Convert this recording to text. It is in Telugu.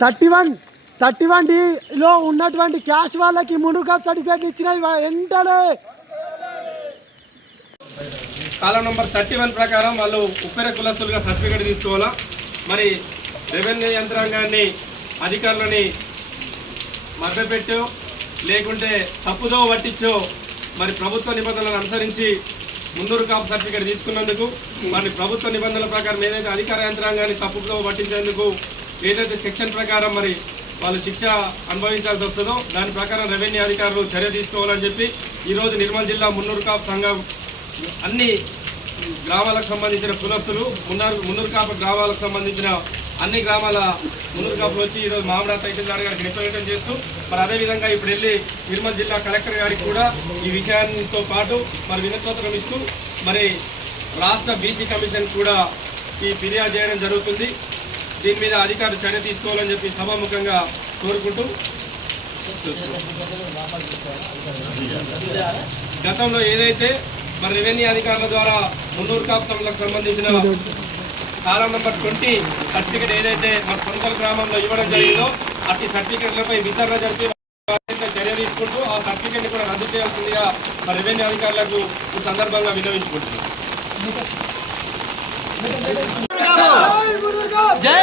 31 ఉన్నటువంటి క్యాస్ట్ వాళ్ళకి మునుగు కాపు సర్టిఫికేట్లు ఇచ్చినవి వెంటనే కాలం నంబర్ 31 ప్రకారం వాళ్ళు ఉప్పెర కులస్తులుగా సర్టిఫికేట్ తీసుకోవాలా. మరి రెవెన్యూ యంత్రాంగాన్ని అధికారులని మభ్యపెట్టో లేకుంటే తప్పుదో పట్టించో మరి ప్రభుత్వ నిబంధనలను అనుసరించి మున్నూరు కాపు సర్టిఫికేట్ తీసుకున్నందుకు మరి ప్రభుత్వ నిబంధనల ప్రకారం ఏదైతే అధికార యంత్రాంగాన్ని తప్పుదో పట్టించేందుకు ఏదైతే సెక్షన్ ప్రకారం మరి వాళ్ళు శిక్ష అనుభవించాల్సి వస్తుందో దాని ప్రకారం రెవెన్యూ అధికారులు చర్య తీసుకోవాలని చెప్పి ఈరోజు నిర్మల్ జిల్లా మున్నూరు కాపు సంఘం అన్ని గ్రామాలకు సంబంధించిన కులస్తులు మున్నూరు కాపు గ్రామాలకు సంబంధించిన అన్ని గ్రామాల మున్నూరు కాపులు వచ్చి ఈరోజు మామిడా తహసీల్దార్ గారికి రిప్రజెంట్ చేస్తూ మరి అదేవిధంగా ఇప్పుడు వెళ్ళి నిర్మల్ జిల్లా కలెక్టర్ గారికి కూడా ఈ విషయాలతో పాటు మరి వినతిపత్రం ఇస్తూ మరి రాష్ట్ర బీసీ కమిషన్ కూడా ఈ ఫిర్యాదు చేయడం జరుగుతుంది. దీని మీద అధికారులు చర్య తీసుకోవాలని చెప్పి సభాముఖంగా కోరుకుంటూ గతంలో ఏదైతే మరి రెవెన్యూ అధికారుల ద్వారా మున్నూరు కాపు సంఘాలకు సంబంధించిన కాలం నంబర్ 20 సర్టిఫికేట్ ఏదైతే మన పొంతల గ్రామంలో ఇవ్వడం జరిగిందో అట్టి సర్టిఫికేట్లపై విచారణ జరిపి చర్య తీసుకుంటూ ఆ సర్టిఫికేట్ని కూడా రద్దు చేయాల్సిందిగా మరి రెవెన్యూ అధికారులకు ఈ సందర్భంగా విన్నవించుకుంటున్నాం. జై